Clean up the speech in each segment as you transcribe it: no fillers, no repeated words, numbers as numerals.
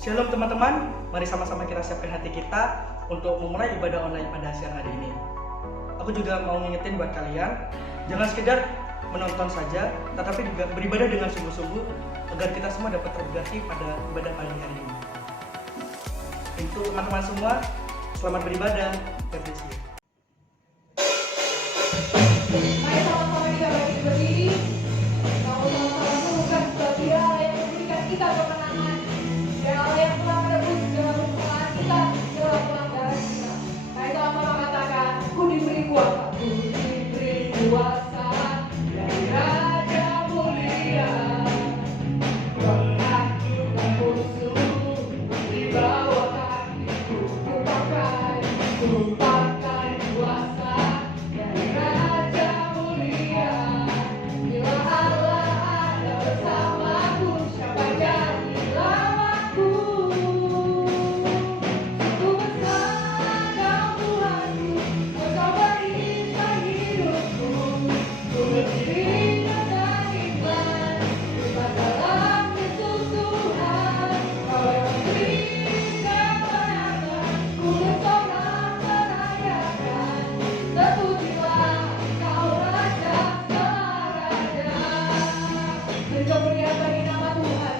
Shalom teman-teman, mari sama-sama kita siapkan hati kita untuk memulai ibadah online pada siang hari ini. Aku juga mau ngingetin buat kalian, jangan sekedar menonton saja, tetapi juga beribadah dengan sungguh-sungguh agar kita semua dapat terberkati pada ibadah pagi hari ini. Untuk teman-teman semua, selamat beribadah. God bless you. Mari sama-sama kita berdiri. Kalau sama-sama bukan sebagai Allah yang memberikan kita kemenangan. Dan Allah yang telah menebus segala kesalahan kita, segala pelanggaran kita. Mari sama-sama katakan, ku diberi kuasa, ku diberi kuasa dari Raja Mulia. Penghancurkan musuh di bawah kakiku, ku pakai kuasa dari Raja Mulia. Bila Allah ada bersamaku, siapa jadi lawanku? Sungguh besar Kau Tuhanku, Engkau berikan hidupku. Ku berdiri dengan iman, iman dalam Yesus Tuhan. Kau yang memberi kemenangan, ku bersorak merayakan. Terpujilah Kau Raja segala raja. Beri kemuliaan bagi nama Tuhan,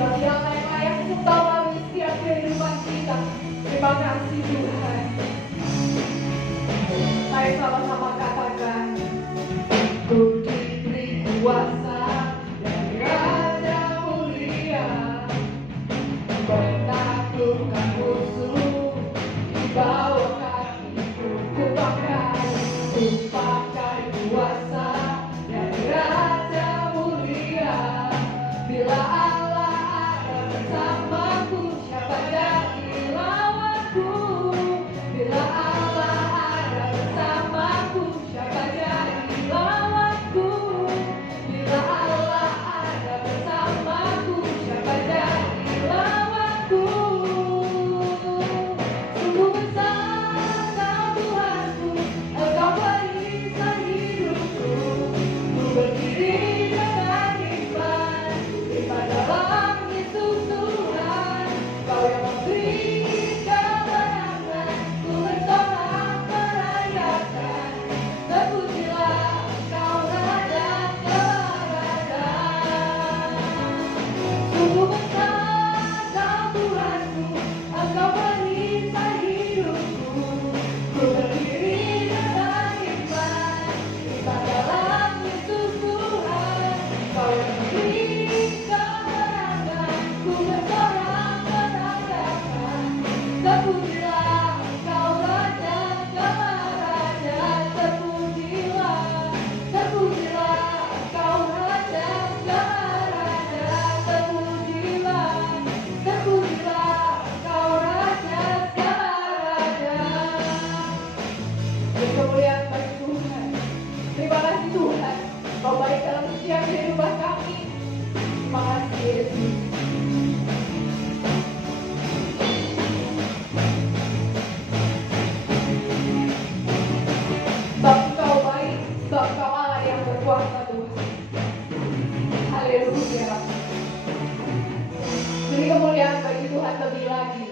bagi Allah yang layak sembah melalui setiap kehidupan kita. Terima kasih Tuhan. Mari sama-sama katakan, ku diberi kuasa dari Raja Mulia. Menaklukkan musuh di bawah kakiku, ku pakai kuasa dari Raja Mulia. Bila Allah ada bersamaku, siapa jadi lawanku? Bila Allah ada bersamaku, siapa jadi lawanku? Bila Allah ada bersamaku, siapa jadi lawanku? Sungguh besar Kau Tuhanku, Engkau berikan hidupku. Ku berdiri dengan iman, iman dalam Yesus Tuhan. Kau yang memberi kemenangan, ku bersorak merayakan. Terpujilah Kau Raja segala raja. Sungguh besar Kau Tuhanku, Engkau berikan hidupku. Ku berdiri dengan iman, iman dalam Yesus Tuhan. Kau yang memberi kemenangan, ku bersorak merayakan. Terpujilah Kau Raja segala raja. Terpujilah Kau Raja segala raja. Terpujilah Kau Raja segala raja. Beri kemuliaan bagi Tuhan. Terima kasih Tuhan, Kau baik dalam setiap kehidupan kami. Terima kasih Yesus. Haleluya. Beri kemuliaan bagi Tuhan lebih lagi.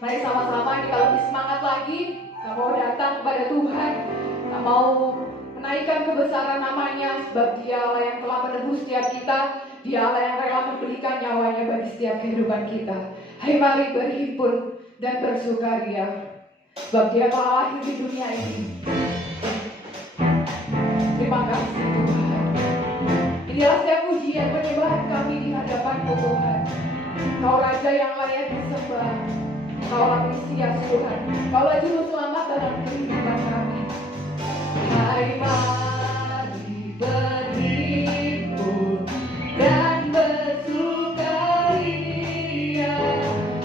Mari sama-sama kita lebih semangat lagi. Kita mau datang kepada Tuhan. Kita mau menaikkan kebesaran namanya. Sebab Dia Allah yang telah menebus setiap kita. Dia Allah yang rela memberikan nyawanya bagi setiap kehidupan kita. Hai mari berhimpun dan bersukaria. Sebab Dia telah lahir di dunia ini. Terima kasih Tuhan. Inilah setiap pujian penyembahan kami di hadapan-Mu Tuhan. Kau Raja yang layak disembah. Kaulah Mesias Tuhan. Kaulah Juru Selamat dalam kehidupan kami. Hai mari berhimpun dan bersukaria.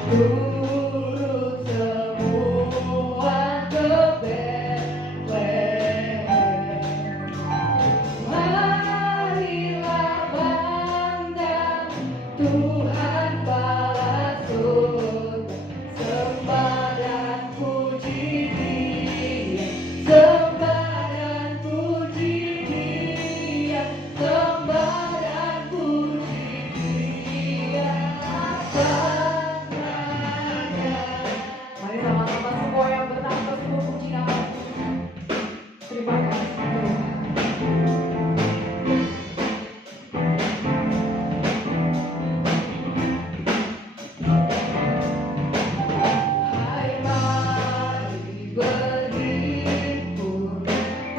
Turut semua ke Betlehem. Marilah pandang Tuhan balas surga. Sembah dan puji Dia. Sembah dan puji Dia. Sembah dan puji Dia. Sang Raja. Mari sama-sama semua yang bernafas memuji nama Tuhan. Terima kasih Tuhan. Hai mari berhimpun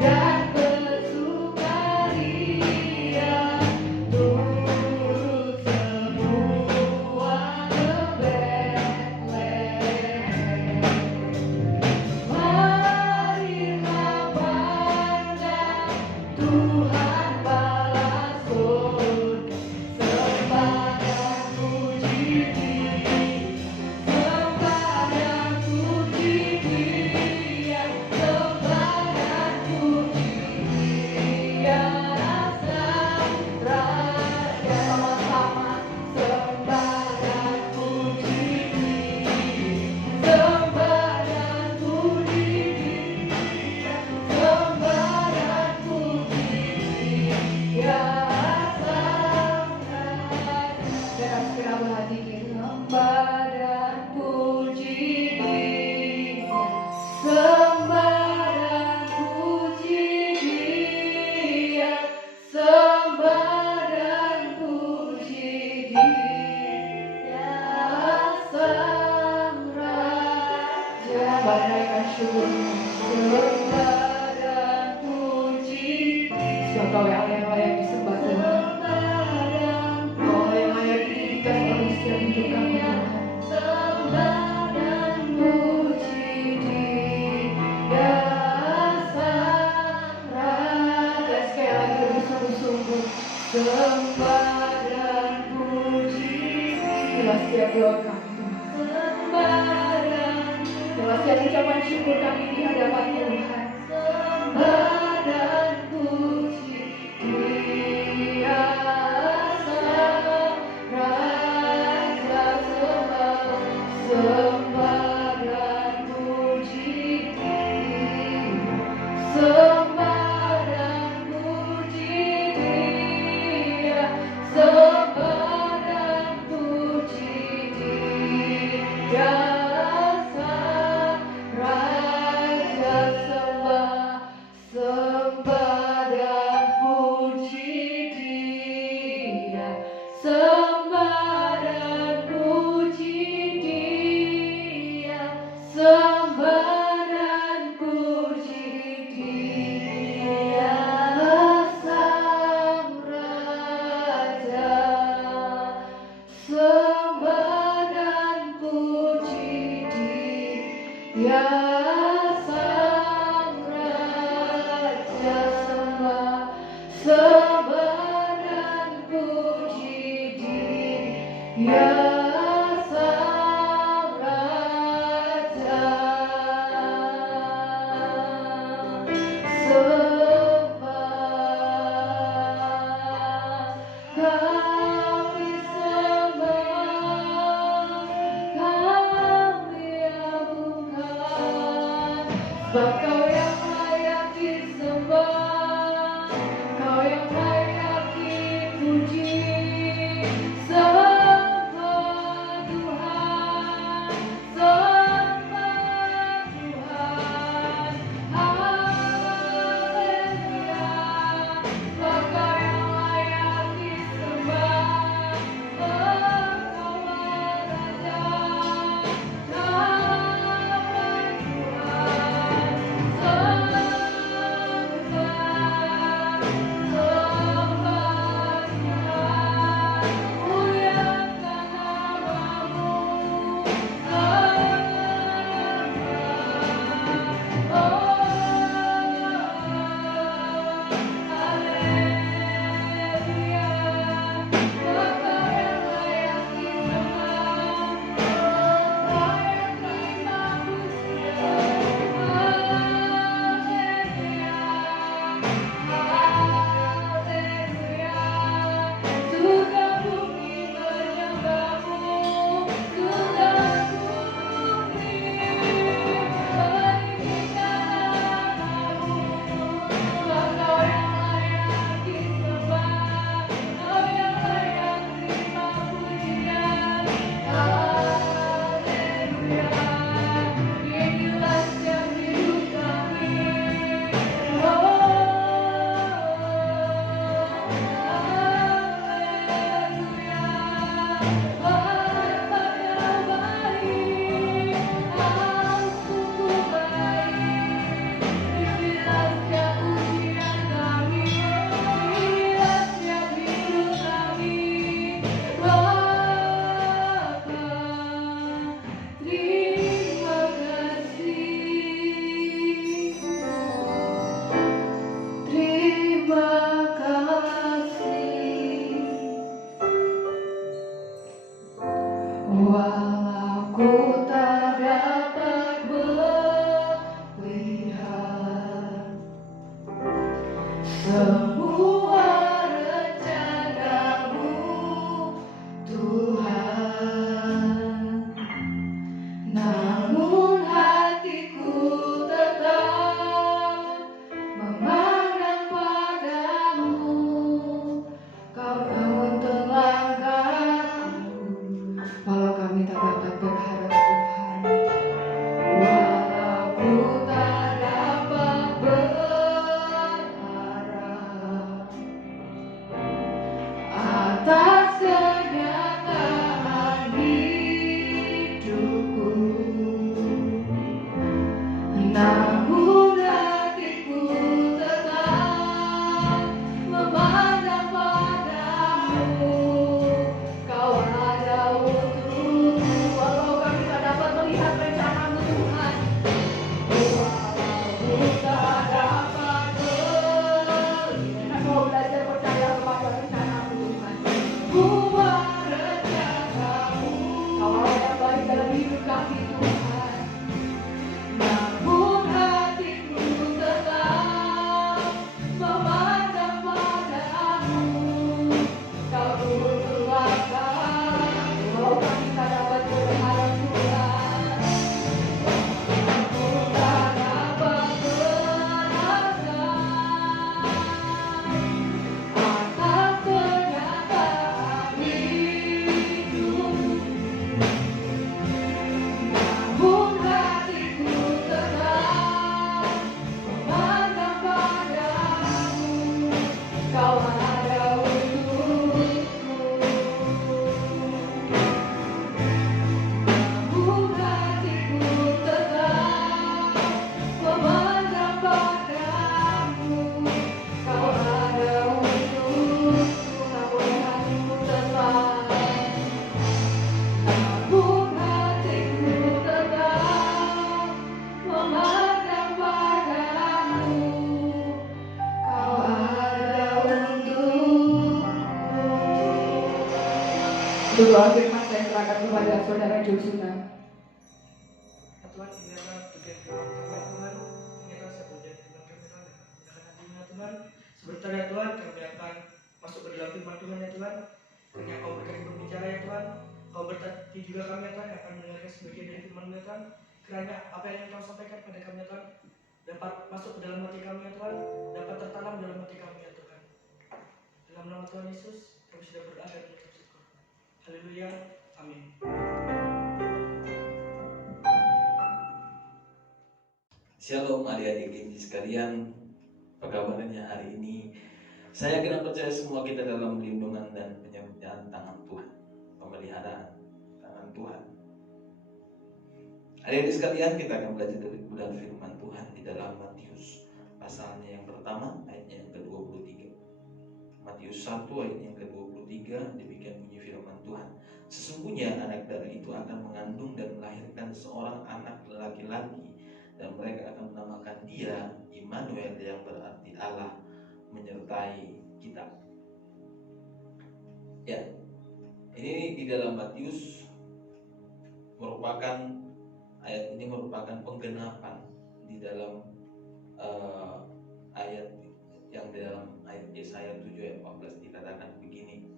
dan bersukaria. Turut semua ke Betlehem. Marilah pandang Tuhan balas surga. Sembah dan puji Dia. Sembah dan puji Dia. Sembah dan puji Dia. Sang Raja. Sama-sama sembah dan puji Dia. Sembah dan puji Dia. Sembah dan puji Dia. Sang Raja. Dan segera berhati kita. Sembah dan puji Dia. Sembah dan puji Dia. Sembah dan puji Dia. Sang Raja. Berikan syukur. Sembah dan puji Dia. Sebab Kau yang layak disembah Tuhan. Kau yang layak didirikan oleh setiap hidup kami Tuhan. Sembah dan puji Dia. Sang Raja. Sekali lagi lebih sungguh-sungguh. Sembah dan puji Dia. Setiap doa kami Tuhan. Sembah dan setiap ucapan syukur kami di hadapan Tuhan. Sembah dan puji Dia. Sang Raja. Sembah dan puji Dia. Sembah dan puji Dia. Sembah dan puji Dia. Sang Raja. Sembah dan puji Dia. Sembah dan puji Dia. Sembah dan puji Dia. Sang Raja. Sembah dan puji Dia. Sang Raja. Sembah dan puji Dia. Sang Raja. Kami sembah, kami agungkan. Sebab Kau yang layak disembah, Kau yang layak dipuji. Walau ku tak dapat melihat semua rencanamu, Tuhan, namun hatiku tetap memandang padamu. Kau namun telangkahku, walau kami tak dapat berharap, Tuhan. Walau ku tak dapat berharap atas kenyataan hidupku, namun hatiku tetap memandang padamu. Kau ada untukku, walau kami tak dapat melihat rencanamu, Tuhan. Walau ku tak dapat melihat, mau belajar percaya kepada rencanamu, Tuhan. Buat rencanamu, kau ada baik dalam hidup kami, Tuhan. Namun hatiku tetap memandang padamu. Kau turun telangkah, walau kami tak dapat berharap, Tuhan. Aku tak dapat berharap atas kenyataan hidupmu, namun hatiku tetap memandang padamu. Kau ada untukku, namun hatiku tetap memandang padamu. Kau ada untukku, namun hatiku tetap, namun hatiku tetap memandang padamu. Kau ada untukku. Itu doa firman saya serahkan kepada saudara Joshua. Tuhan, ini adalah bagian firman kami, Tuhan. Ini adalah sebagian firman kami, Tuhan. Dengan hatinya, Tuhan. Sebentar ya Tuhan, kami akan masuk ke dalam firman Tuhan ya Tuhan. Kiranya Kau berkati berbicara ya Tuhan. Kau berkati juga kami ya Tuhan, yang akan mendengarkan sebagian dari firman ya Tuhan. Kiranya apa yang Kau sampaikan pada kami ya Tuhan, dapat masuk ke dalam hati kami ya Tuhan, dapat tertanam dalam hati kami ya Tuhan. Dalam nama Tuhan Yesus, kami sudah berdoa dan mengucap syukur. Haleluya, amin. Shalom adik-adik ini sekalian, apa kabarnya hari ini? Saya kira percaya semua kita dalam lindungan dan penyertaan tangan Tuhan, pemeliharaan tangan Tuhan. Adik-adik sekalian, kita akan belajar dari kebenaran firman Tuhan di dalam Matius pasalnya yang pertama, ayatnya yang ke-23. Matius 1 ayatnya yang ke-23, demikian bunyi firman Tuhan. Sesungguhnya anak darah itu akan mengandung dan melahirkan seorang anak laki-laki, dan mereka akan menamakan dia Immanuel, yang berarti Allah menyertai kita. Ya, ini di dalam Matius merupakan ayat ini merupakan penggenapan di dalam ayat yang di dalam ayat Yesaya 7 ayat 14 dikatakan begini.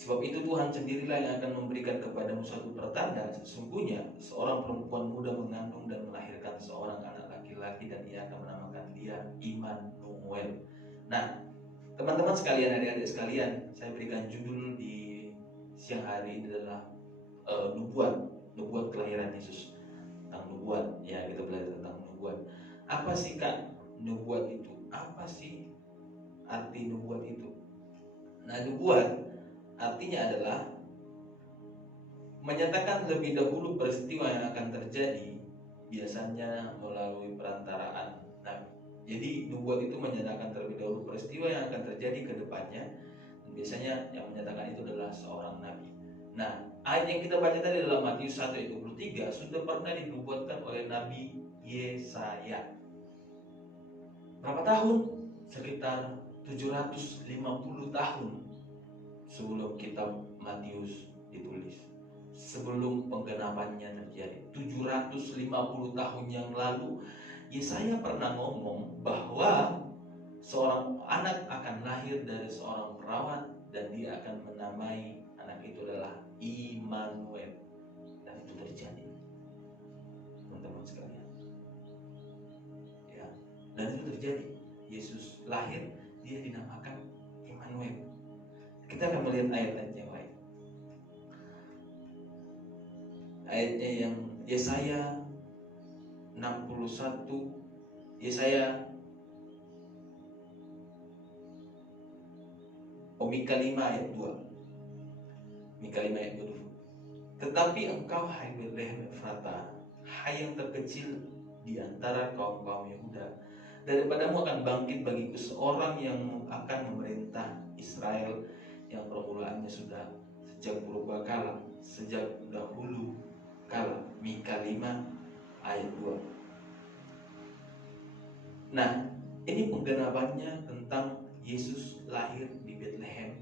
Sebab itu Tuhan sendirilah yang akan memberikan kepadamu suatu pertanda. Sesungguhnya seorang perempuan muda mengandung dan melahirkan seorang anak laki-laki, dan ia akan menamakan dia Immanuel. Nah, teman-teman sekalian, adik-adik sekalian, saya berikan judul di siang hari ini adalah nubuat kelahiran Yesus. Tentang nubuat, ya, kita belajar tentang nubuat. Apa sih Kak nubuat itu? Apa sih arti nubuat itu? Nah, nubuat artinya adalah menyatakan lebih dahulu peristiwa yang akan terjadi biasanya melalui perantaraan nabi. Jadi nubuat itu menyatakan terlebih dahulu peristiwa yang akan terjadi ke depannya. Biasanya yang menyatakan itu adalah seorang nabi. Nah, ayat yang kita baca tadi dalam Matius 1 ayat 23 sudah pernah dinubuatkan oleh Nabi Yesaya. Berapa tahun? Sekitar 750 tahun sebelum kitab Matius ditulis. Sebelum penggenapannya terjadi 750 tahun yang lalu, Yesaya pernah ngomong bahwa seorang anak akan lahir dari seorang perawat dan dia akan menamai anak itu adalah Immanuel. Dan itu terjadi, teman-teman sekalian. Ya, dan itu terjadi. Yesus lahir, dia dinamakan Immanuel. Kita akan melihat ayat-ayat yang lain. Ayatnya yang Yesaya 61, Mika 5 ayat 2. Mika 5 ayat 2. Tetapi engkau, hai Betlehem Efrata, hai yang terkecil di antara kaum-kaum Yehuda, daripadamu akan bangkit bagiku seorang yang akan memerintah Israel, yang permulaannya sudah sejak purbakala, sejak dahulu kala. Mika 5 ayat 2. Nah, ini penggenapannya tentang Yesus lahir di Bethlehem,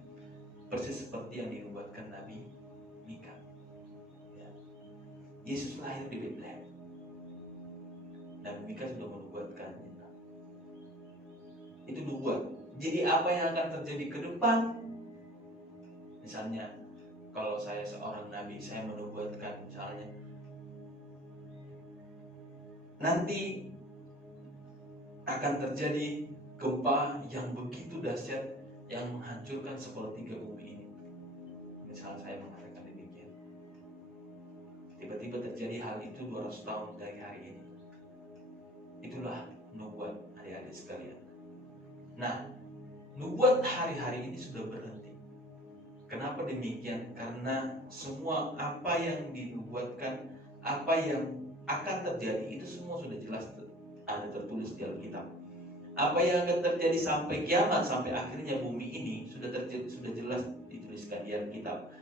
persis seperti yang dinubuatkan Nabi Mika. Ya. Yesus lahir di Bethlehem, dan Mika sudah menubuatkannya. Itu nubuat. Jadi apa yang akan terjadi ke depan? Misalnya, kalau saya seorang nabi, saya menubuatkan misalnya nanti akan terjadi gempa yang begitu dahsyat yang menghancurkan sepertiga bumi ini. Misalnya saya mengatakan demikian. Tiba-tiba terjadi hal itu 200 tahun dari hari ini. Itulah nubuat, adik-adik sekalian. Nah, nubuat hari-hari ini sudah berhenti. Kenapa demikian? Karena semua apa yang dinubuatkan, apa yang akan terjadi, itu semua sudah jelas ada tertulis di Alkitab. Apa yang akan terjadi sampai kiamat, sampai akhirnya bumi ini sudah jelas dituliskan di Alkitab.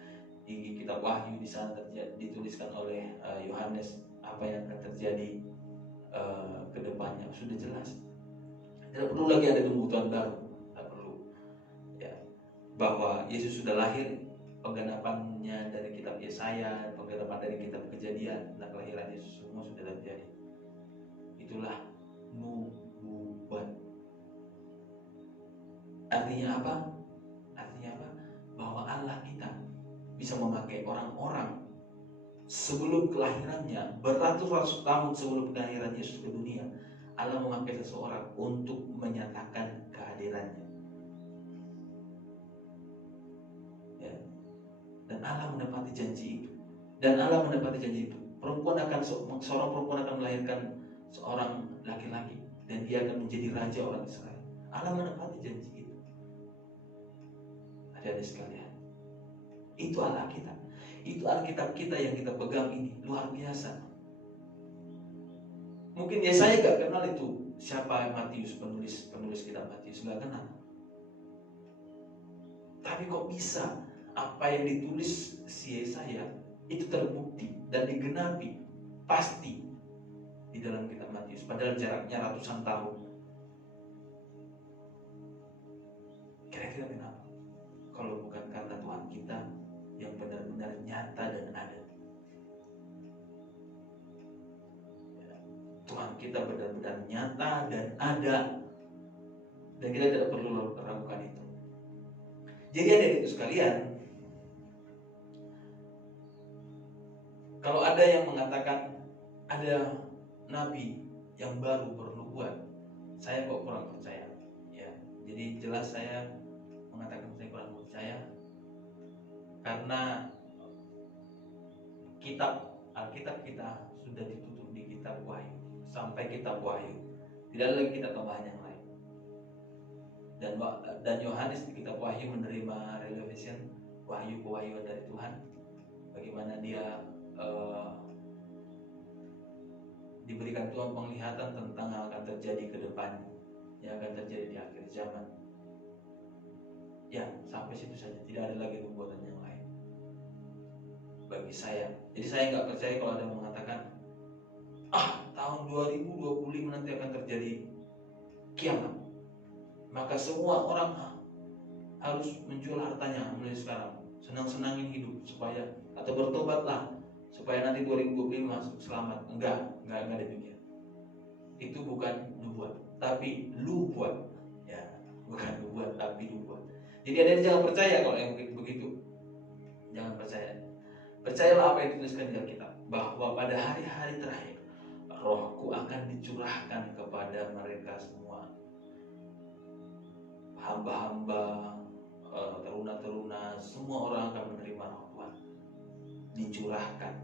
Di kitab Wahyu di sana dituliskan oleh Yohanes apa yang akan terjadi ke depannya sudah jelas. Tidak perlu lagi ada kebutuhan baru, tidak perlu. Ya, bahwa Yesus sudah lahir, penggenapannya dari kitab Yesaya, penggenapan dari kitab Kejadian tentang kelahiran Yesus semua sudah terjadi. Itulah nubuat. Artinya apa? Bahwa Allah kita bisa memakai orang-orang sebelum kelahirannya, beratus-ratus tahun sebelum kelahiran Yesus ke dunia, Allah memakai seseorang untuk menyatakan kehadirannya. Ya. Dan Allah menepati janji itu. Seorang perempuan akan melahirkan seorang laki-laki dan dia akan menjadi raja orang Israel. Allah menepati janji itu. Adik-adik sekalian, itu Allah kita. Itu Alkitab kita yang kita pegang ini luar biasa. Mungkin saya gak kenal itu siapa Matius, penulis kitab Matius, gak kenal. Tapi kok bisa apa yang ditulis si Yesaya itu terbukti dan digenapi pasti di dalam kitab Matius, padahal jaraknya ratusan tahun. Kira-kira kenapa? Kalau bukan karena Tuhan kita yang benar-benar nyata dan ada. Tuhan kita benar-benar nyata dan ada, dan kita tidak perlu meragukan itu. Jadi adik-adik sekalian, kalau ada yang mengatakan ada nabi yang baru bernubuat, saya kok kurang percaya. Ya, jadi jelas saya mengatakan saya kurang percaya karena Alkitab kita sudah ditutup di kitab Wahyu sampai kitab Wahyu, tidak ada lagi kitab tambahan yang lain. Dan Yohanes di kitab Wahyu menerima revelation, wahyu kewahyuan dari Tuhan, bagaimana dia diberikan Tuhan penglihatan tentang yang akan terjadi ke depan, yang akan terjadi di akhir zaman. Ya, sampai situ saja, tidak ada lagi nubuatan yang lain bagi saya. Jadi saya nggak percaya kalau ada yang mengatakan tahun 2025 nanti akan terjadi kiamat, maka semua orang harus menjual hartanya mulai sekarang, senang-senangin hidup supaya, atau bertobatlah supaya nanti 2025 masuk selamat. Enggak demikian. Itu bukan nubuat, tapi lubuat. Ya, bukan nubuat tapi lubuat. Jadi ada yang jangan percaya kalau yang begitu. Jangan percaya. Percayalah apa yang dituliskan di Alkitab, bahwa pada hari-hari terakhir Rohku akan dicurahkan kepada mereka semua. Hamba-hamba, teruna-teruna, semua orang akan menerima Roh Tuhan. Dicurahkan.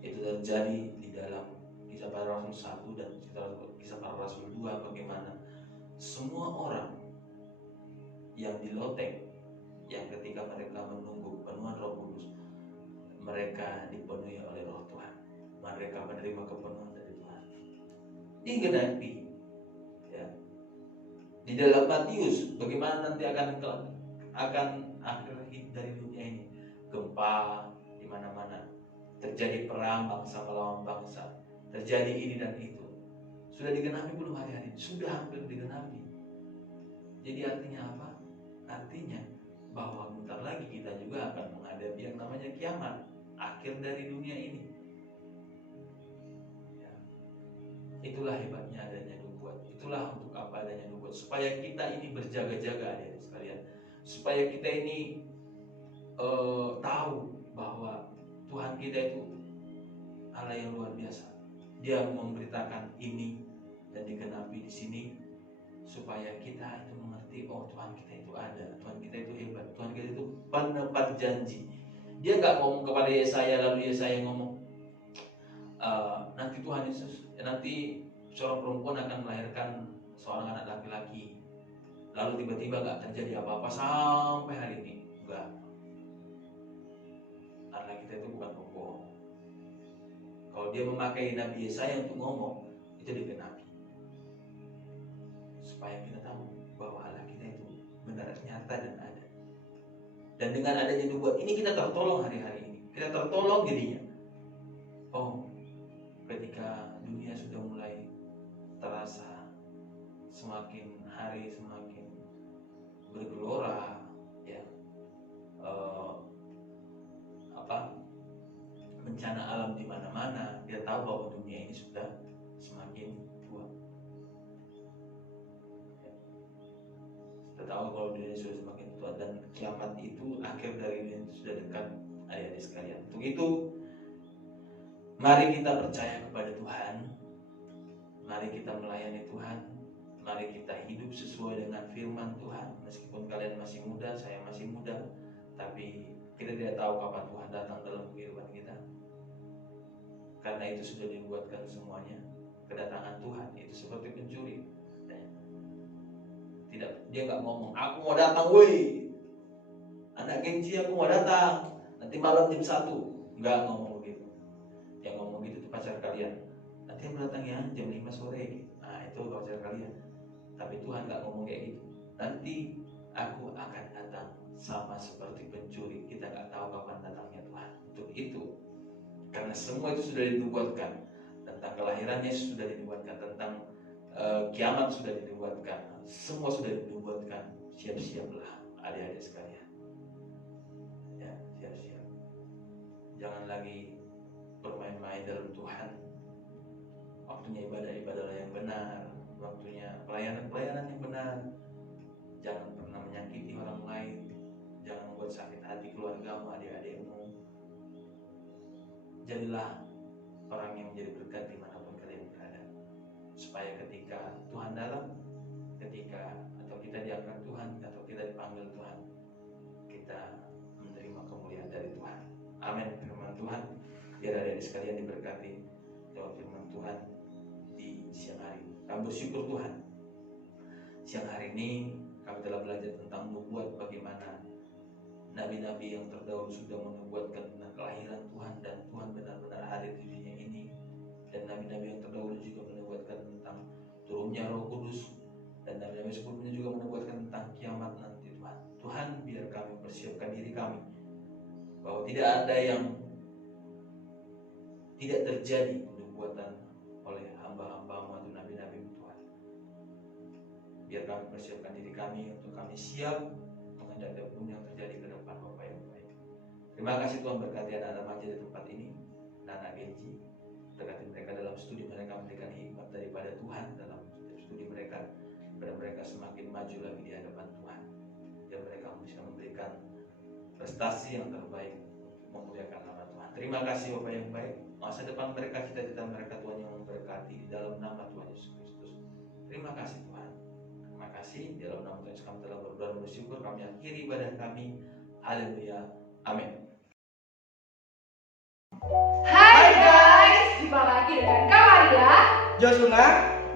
Itu terjadi di dalam Kisah Para Rasul 1 dan Kisah Para Rasul 2, bagaimana semua orang yang di loteng, yang ketika mereka menunggu penuhan Roh Kudus, mereka dipenuhi oleh Roh Tuhan. Mereka menerima kepenuhan dari Tuhan. Digenapi. Ya. Di dalam Matius, bagaimana nanti akan akhir dari dunia ini, gempa di mana-mana, terjadi perang bangsa melawan bangsa, terjadi ini dan itu. Sudah digenapi belum hari-hari? Sudah hampir digenapi. Jadi artinya apa? Artinya bahwa bentar lagi kita juga akan menghadapi yang namanya kiamat, akhir dari dunia ini. Ya. Itulah hebatnya adanya nubuat. Itulah untuk apa adanya nubuat, supaya kita ini berjaga-jaga, adik-adik sekalian. Supaya kita ini tahu bahwa Tuhan kita itu Allah yang luar biasa. Dia memberitakan ini dan digenapi di sini, supaya kita itu mengerti, oh Tuhan kita itu ada, Tuhan kita itu hebat, Tuhan kita itu penepat janji. Dia nggak ngomong kepada Yesaya lalu Yesaya ngomong, nanti Tuhan Yesus, nanti seorang perempuan akan melahirkan seorang anak laki-laki, lalu tiba-tiba nggak terjadi apa-apa sampai hari ini. Enggak. Allah kita itu bukan pembohong. Kalau dia memakai Nabi Yesaya untuk ngomong, itu digenapi, supaya kita tahu bahwa Allah kita itu benar, nyata dan ada. Dan dengan adanya nubuat ini kita tertolong hari-hari ini. Kita tertolong jadinya. Oh, ketika dunia sudah mulai terasa semakin hari semakin bergelora, ya, bencana alam di mana-mana, kita tahu bahwa dunia ini sudah semakin tua. Kita tahu kalau dunia sudah semakin tua dan kiamat itu, akhir dari dunia itu sudah dekat, adik-adik sekalian. Untuk itu, mari kita percaya kepada Tuhan, mari kita melayani Tuhan, mari kita hidup sesuai dengan firman Tuhan. Meskipun kalian masih muda, saya masih muda, tapi kita tidak tahu kapan Tuhan datang dalam kehidupan kita. Karena itu sudah dibuatkan semuanya. Kedatangan Tuhan itu seperti pencuri. Tidak, dia nggak ngomong, aku mau datang, woi, anak gengsi, aku mau datang, nanti malam jam 1. Nggak ngomong begitu. Yang ngomong gitu itu pacar kalian. Nanti yang datang ya jam 5 sore. Nah itu pacar kalian. Tapi Tuhan nggak ngomong kayak gitu. Nanti aku akan datang sama seperti pencuri. Kita nggak tahu kapan datangnya Tuhan. Untuk itu, karena semua itu sudah dinubuatkan, tentang kelahirannya sudah dinubuatkan, tentang kiamat sudah dinubuatkan, semua sudah dinubuatkan. Siap-siaplah adik-adik sekalian. Ya, siap-siap. Jangan lagi bermain-main dalam Tuhan. Waktunya ibadah-ibadah yang benar, waktunya pelayanan-pelayanan yang benar. Jangan pernah menyakiti orang lain, jangan membuat sakit hati keluargamu, adik-adikmu. Jadilah orang yang menjadi berkat dimanapun kalian berada, supaya ketika Tuhan datang, atau kita diangkat Tuhan, atau kita dipanggil Tuhan, kita menerima kemuliaan dari Tuhan. Amin. Firman Tuhan, biar adik-adik sekalian diberkati lewat firman Tuhan di siang hari. Kami bersyukur Tuhan, siang hari ini kami telah belajar tentang nubuat, bagaimana nabi-nabi yang terdahulu sudah menubuatkan tentang kelahiran Tuhan. ayat 10 juga menubuatkan tentang kiamat nanti Tuhan. Tuhan, biar kami persiapkan diri kami bahwa tidak ada yang tidak terjadi penubuatan oleh hamba-hambamu atau nabi-nabimu Tuhan. Biar kami persiapkan diri kami untuk kami siap menghadapi apapun yang terjadi ke depan Bapak yang baik. Terima kasih Tuhan, berkati anak remaja di tempat ini, anak Genji, berkati mereka dalam studi mereka, memberikan hikmat daripada Tuhan dalam studi mereka, supaya mereka semakin maju lagi di hadapan Tuhan, dan mereka bisa memberikan prestasi yang terbaik untuk memuliakan nama Tuhan. Terima kasih Bapak yang baik, masa depan mereka, cita-cita mereka Tuhan yang memberkati di dalam nama Tuhan Yesus Kristus. Terima kasih Tuhan. Terima kasih, di dalam nama Tuhan Yesus kami telah berdoa dan bersyukur. Kami akhiri ibadah kami. Haleluya. Amin. Hai guys, jumpa lagi dengan Kak Maria Josuna,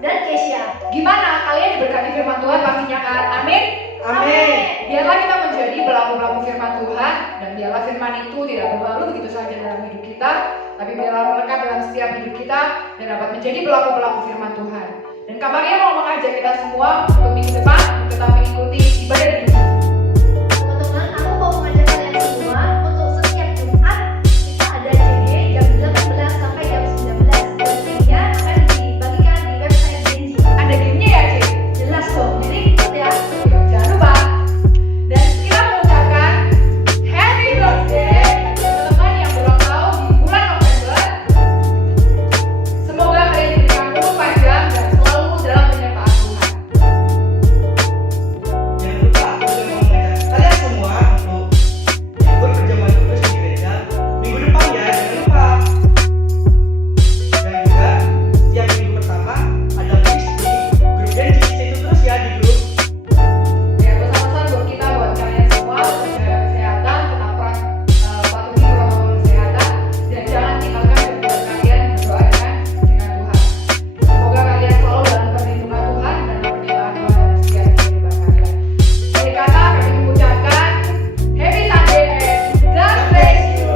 dan Kesia. Gimana kalian diberkati firman Tuhan pastinya kan? Amin. amin. Biarlah kita menjadi pelaku-pelaku firman Tuhan, dan biarlah firman itu tidak berlalu begitu saja dalam hidup kita, tapi biarlah melekat dalam setiap hidup kita dan dapat menjadi pelaku-pelaku firman Tuhan. Dan Kak Maria mau mengajak kita semua untuk minggu depan tetap mengikuti ibadah di rumah. Teman-teman, aku mau mengajak kalian semua untuk setiap Jumat kita ada CD jam 18 sampai jam 19. Dan CD-nya akan dibagikan di website Genji. Ada gamenya ya, Cik? Jelas dong, jadi ikut ya. Jangan lupa. Dan kita mengucapkan Happy Birthday teman-teman yang berulang tahun di bulan November. Semoga kalian diberikan umur panjang dan selalu dalam penyertaan Tuhan. Jangan lupa aku juga mau mengajak kalian semua untuk ikut perjamuan kudus di gereja minggu depan ya, jangan lupa. Dan juga setiap minggu pertama ada quiz di grup Genji, stay tune terus ya di grup. Ya, pesan-pesan buat kita, buat kalian semua, jaga kesehatan, tetap patuhi protokol kesehatan, dan jangan tinggalkan kegiatan kalian berdoa dengan Tuhan. Semoga kalian selalu dalam perlindungan Tuhan dan dalam penyertaan Tuhan dan setiap kehidupan kalian. Dari kata kami mengucapkan Happy Sunday and God bless you.